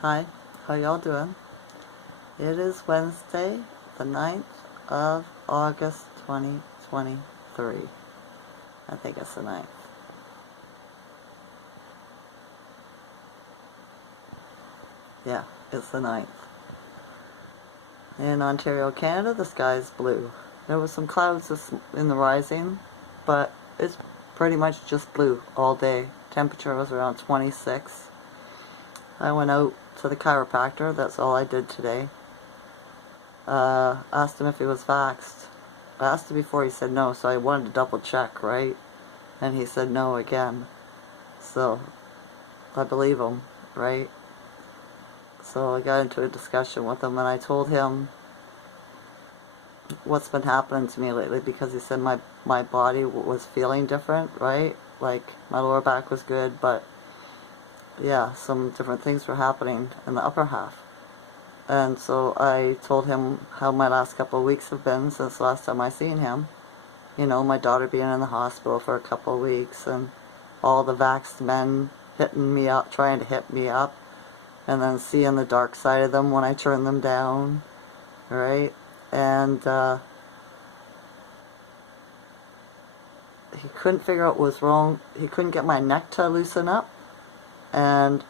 Hi, how y'all doing? It is Wednesday, the 9th of August, 2023. I think it's the 9th. Yeah, it's the 9th. In Ontario, Canada, the sky is blue. There was some clouds in the rising, but it's pretty much just blue all day. Temperature was around 26. I went out to the chiropractor. That's all I did today. Asked him if he was vaxxed. I asked him before, he said no, so I wanted to double check, right? And he said no again. So, I believe him, right? So I got into a discussion with him, and I told him what's been happening to me lately, because he said my body was feeling different, right? Like, my lower back was good, but yeah, some different things were happening in the upper half. And so I told him how my last couple of weeks have been since the last time I seen him. You know, my daughter being in the hospital for a couple of weeks, and all the vaxxed men hitting me up, trying to hit me up, and then seeing the dark side of them when I turn them down, right? And he couldn't figure out what was wrong. He couldn't get my neck to loosen up, and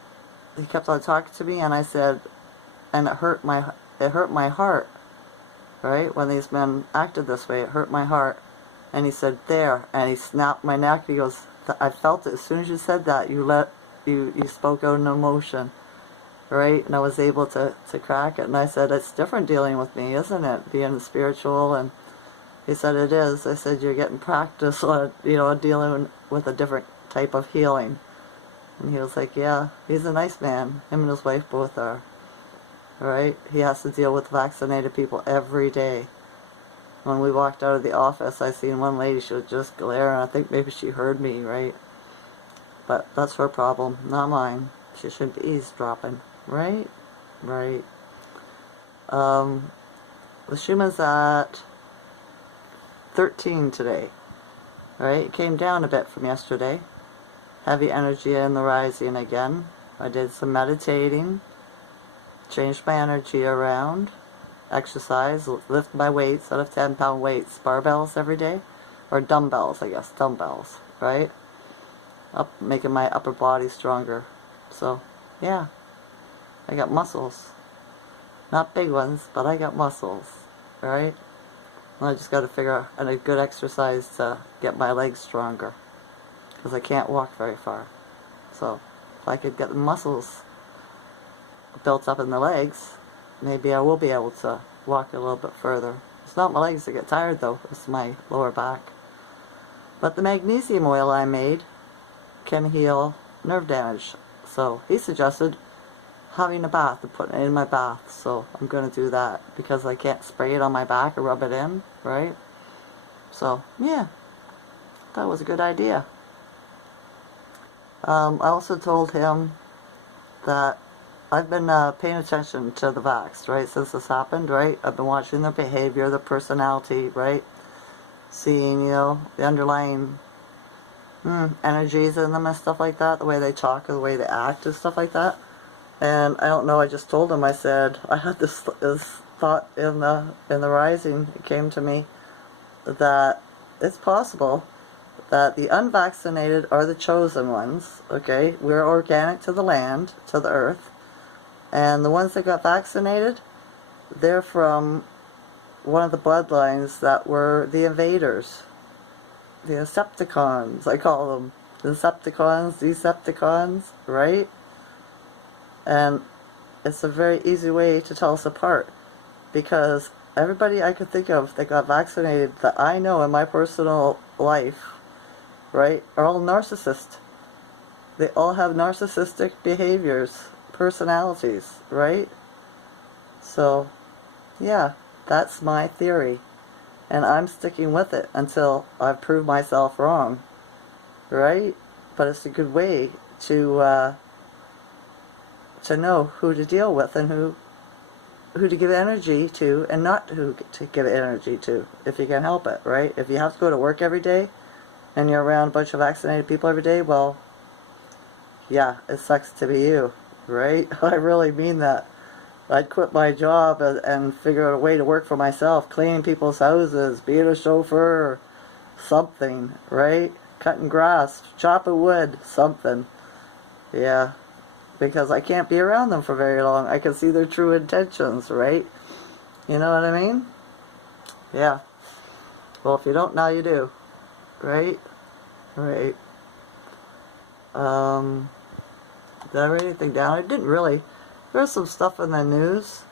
he kept on talking to me, and I said, and it hurt my heart, right? When these men acted this way, it hurt my heart. And he said, there, and he snapped my neck. He goes, I felt it as soon as you said that. You spoke out an emotion, right? And I was able to crack it. And I said, it's different dealing with me, isn't it? Being spiritual. And he said, it is. I said, you're getting practice on, dealing with a different type of healing. And he was like, yeah, he's a nice man. Him and his wife both are. Right? He has to deal with vaccinated people every day. When we walked out of the office, I seen one lady, she was just glaring. I think maybe she heard me, right? But that's her problem, not mine. She shouldn't be eavesdropping, right? Right. The Schumann's at 13 today, right? It came down a bit from yesterday. Heavy energy in the rising again. I did some meditating. Changed my energy around, exercise, lift my weights out of 10-pound weights, barbells every day, or dumbbells, I guess, dumbbells, right? Making my upper body stronger. So, yeah, I got muscles. Not big ones, but I got muscles, right? And I just got to figure out a good exercise to get my legs stronger, because I can't walk very far. So, if I could get the muscles built up in the legs, maybe I will be able to walk a little bit further. It's not my legs that get tired though, it's my lower back. But the magnesium oil I made can heal nerve damage. So he suggested having a bath and putting it in my bath. So I'm going to do that, because I can't spray it on my back or rub it in, right? So yeah, that was a good idea. I also told him that I've been paying attention to the vax, right, since this happened, right? I've been watching their behavior, their personality, right? Seeing, the underlying energies in them and stuff like that, the way they talk, the way they act and stuff like that. And I don't know, I just told him, I said, I had this thought in the rising, it came to me, that it's possible that the unvaccinated are the chosen ones, okay? We're organic to the land, to the earth. And the ones that got vaccinated, they're from one of the bloodlines that were the invaders. The Decepticons, I call them. The Decepticons, right? And it's a very easy way to tell us apart, because everybody I could think of that got vaccinated that I know in my personal life, right, are all narcissists. They all have narcissistic behaviors, personalities, right? So, yeah, that's my theory. And I'm sticking with it until I've proved myself wrong, right? But it's a good way to know who to deal with and who to give energy to and not who to give energy to, if you can help it, right? If you have to go to work every day and you're around a bunch of vaccinated people every day, well, yeah, it sucks to be you. right? I really mean that. I'd quit my job and figure out a way to work for myself, cleaning people's houses, being a chauffeur, something, right? Cutting grass, chopping wood, something. Yeah, because I can't be around them for very long. I can see their true intentions, right? You know what I mean? Yeah. Well, if you don't, now you do, right? Right. Did I write anything down? I didn't really. There's some stuff in the news,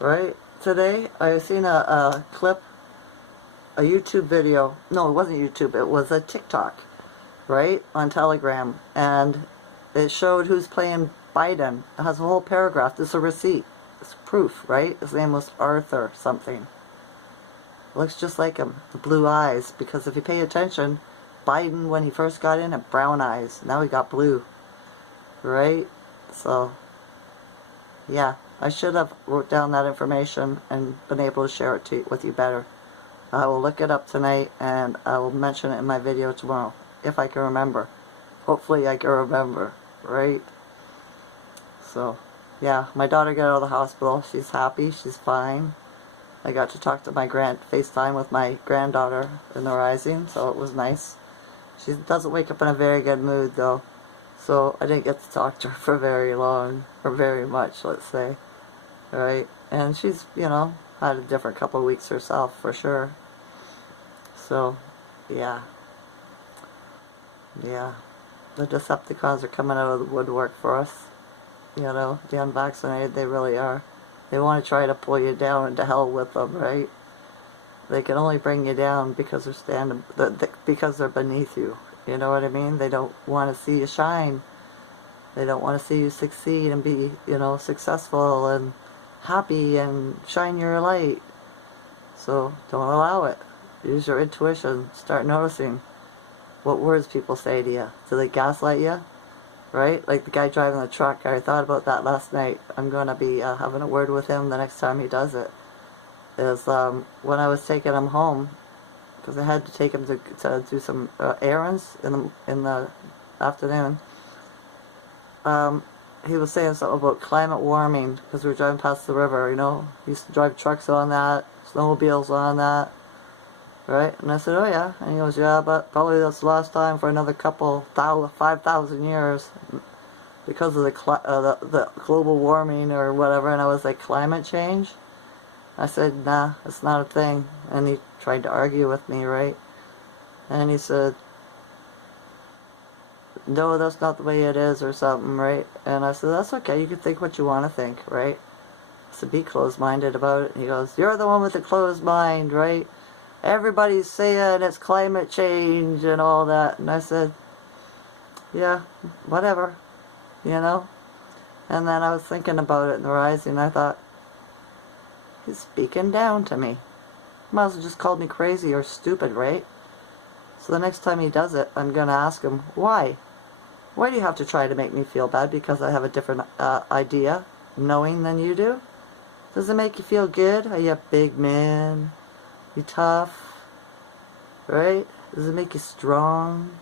right? Today, I seen a clip, a YouTube video. No, it wasn't YouTube. It was a TikTok, right? On Telegram. And it showed who's playing Biden. It has a whole paragraph. This is a receipt. It's proof, right? His name was Arthur something. Looks just like him. The blue eyes. Because if you pay attention, Biden, when he first got in, had brown eyes. Now he got blue. Right? So, yeah. I should have wrote down that information and been able to share it with you better. I will look it up tonight and I will mention it in my video tomorrow. If I can remember. Hopefully I can remember. Right? So, yeah. My daughter got out of the hospital. She's happy. She's fine. I got to talk to my FaceTime with my granddaughter in the rising, so it was nice. She doesn't wake up in a very good mood, though, so I didn't get to talk to her for very long, or very much, let's say. Right? And she's, you know, had a different couple of weeks herself, for sure. So, yeah. Yeah. The Decepticons are coming out of the woodwork for us. You know, the unvaccinated, they really are. They want to try to pull you down, and to hell with them, right? They can only bring you down because because they're beneath you. You know what I mean? They don't want to see you shine. They don't want to see you succeed and be, you know, successful and happy and shine your light. So don't allow it. Use your intuition. Start noticing what words people say to you. Do they gaslight you? Right? Like the guy driving the truck. I thought about that last night. I'm going to be having a word with him the next time he does it. Is when I was taking him home, because I had to take him to do some errands in the afternoon. He was saying something about climate warming because we were driving past the river, you know. He used to drive trucks on that, snowmobiles on that. Right? And I said, oh yeah. And he goes, yeah, but probably that's the last time for another 5,000 years because of the global warming or whatever. And I was like, climate change? I said, nah, it's not a thing. And he tried to argue with me, right? And he said, no, that's not the way it is or something, right? And I said, that's okay. You can think what you want to think, right? I said, be closed-minded about it. And he goes, you're the one with the closed mind, right? Everybody's saying it's climate change and all that. And I said, yeah, whatever, you know? And then I was thinking about it in the rising, and I thought, he's speaking down to me. Might as well just called me crazy or stupid, right? So the next time he does it, I'm going to ask him, why? Why do you have to try to make me feel bad because I have a different idea, knowing than you do? Does it make you feel good? Are you a big man? You tough, right? Does it make you strong?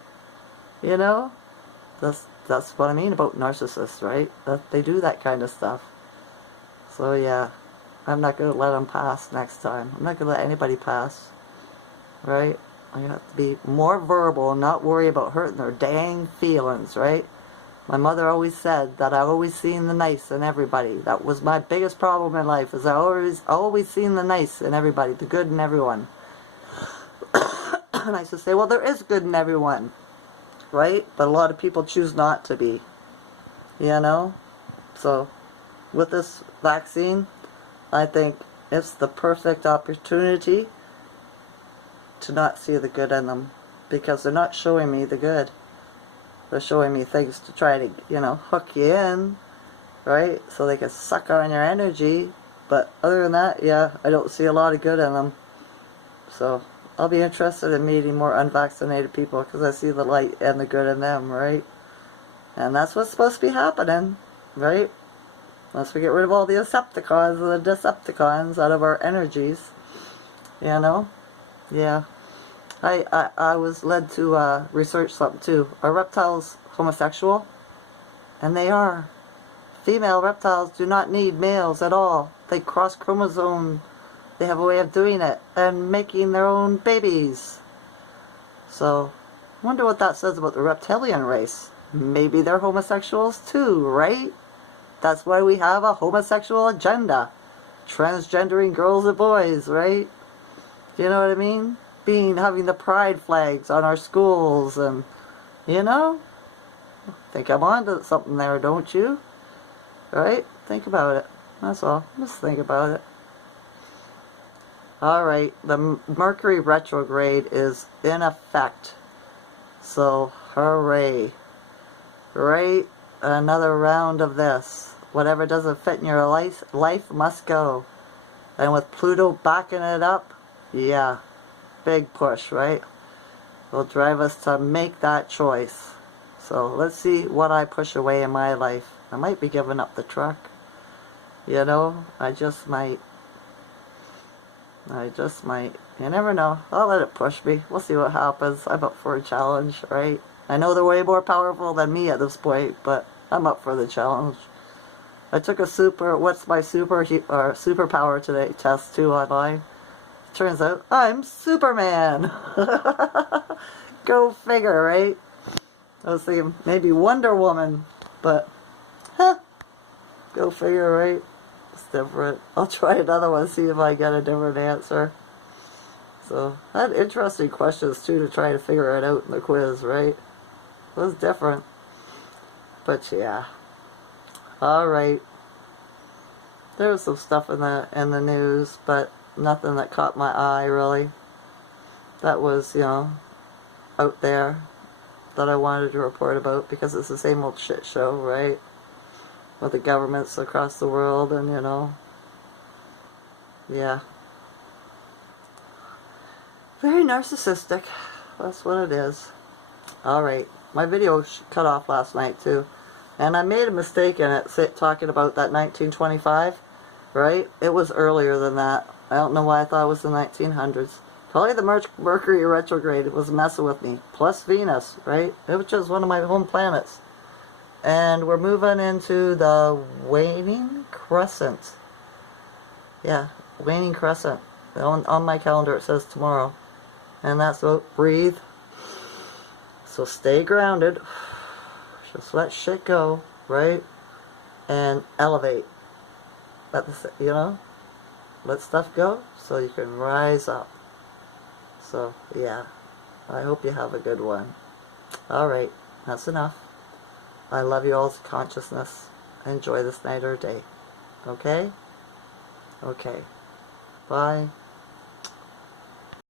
You know? That's what I mean about narcissists, right? That they do that kind of stuff. So yeah, I'm not going to let them pass next time. I'm not going to let anybody pass, right? I have to be more verbal and not worry about hurting their dang feelings, right? My mother always said that I always seen the nice in everybody. That was my biggest problem in life, is I always seen the nice in everybody, the good in everyone. And I used to say, well, there is good in everyone, right? But a lot of people choose not to be, you know? So, with this vaccine, I think it's the perfect opportunity to not see the good in them, because they're not showing me the good. They're showing me things to try to, you know, hook you in, right? So they can suck on your energy. But other than that, yeah, I don't see a lot of good in them. So I'll be interested in meeting more unvaccinated people because I see the light and the good in them, right? And that's what's supposed to be happening, right? Once we get rid of all the Decepticons and the Decepticons out of our energies, you know? Yeah. I was led to research something too. Are reptiles homosexual? And they are. Female reptiles do not need males at all. They cross chromosome. They have a way of doing it and making their own babies. So, I wonder what that says about the reptilian race. Maybe they're homosexuals too, right? That's why we have a homosexual agenda. Transgendering girls and boys, right? You know what I mean? Having the pride flags on our schools and, you know? Think I'm onto something there, don't you? Right? Think about it. That's all. Just think about it. Alright, the Mercury retrograde is in effect. So, hooray. Right? Another round of this. Whatever doesn't fit in your life must go. And with Pluto backing it up, yeah, big push, right? Will drive us to make that choice. So let's see what I push away in my life. I might be giving up the truck. You know, I just might. You never know. I'll let it push me. We'll see what happens. I'm up for a challenge, right? I know they're way more powerful than me at this point, but I'm up for the challenge. I took a what's my superpower today test too online. Turns out I'm Superman. Go figure, right? I was thinking maybe Wonder Woman, but go figure, right? It's different. I'll try another one, see if I get a different answer. So I had interesting questions too to try to figure it out in the quiz, right? It was different, but yeah. All right. There was some stuff in the news, but nothing that caught my eye really. That was, you know, out there that I wanted to report about because it's the same old shit show, right? With the governments across the world and, you know, yeah. Very narcissistic. That's what it is. Alright. My video cut off last night too. And I made a mistake in it talking about that 1925, right? It was earlier than that. I don't know why I thought it was the 1900s. Probably the Mercury retrograde was messing with me. Plus Venus, right? Which is one of my home planets. And we're moving into the waning crescent. Yeah, waning crescent. On my calendar it says tomorrow. And that's what, breathe. So stay grounded. Just let shit go, right? And elevate. You know? Let stuff go so you can rise up. So, yeah. I hope you have a good one. Alright, that's enough. I love you all's consciousness. Enjoy this night or day. Okay? Okay. Bye.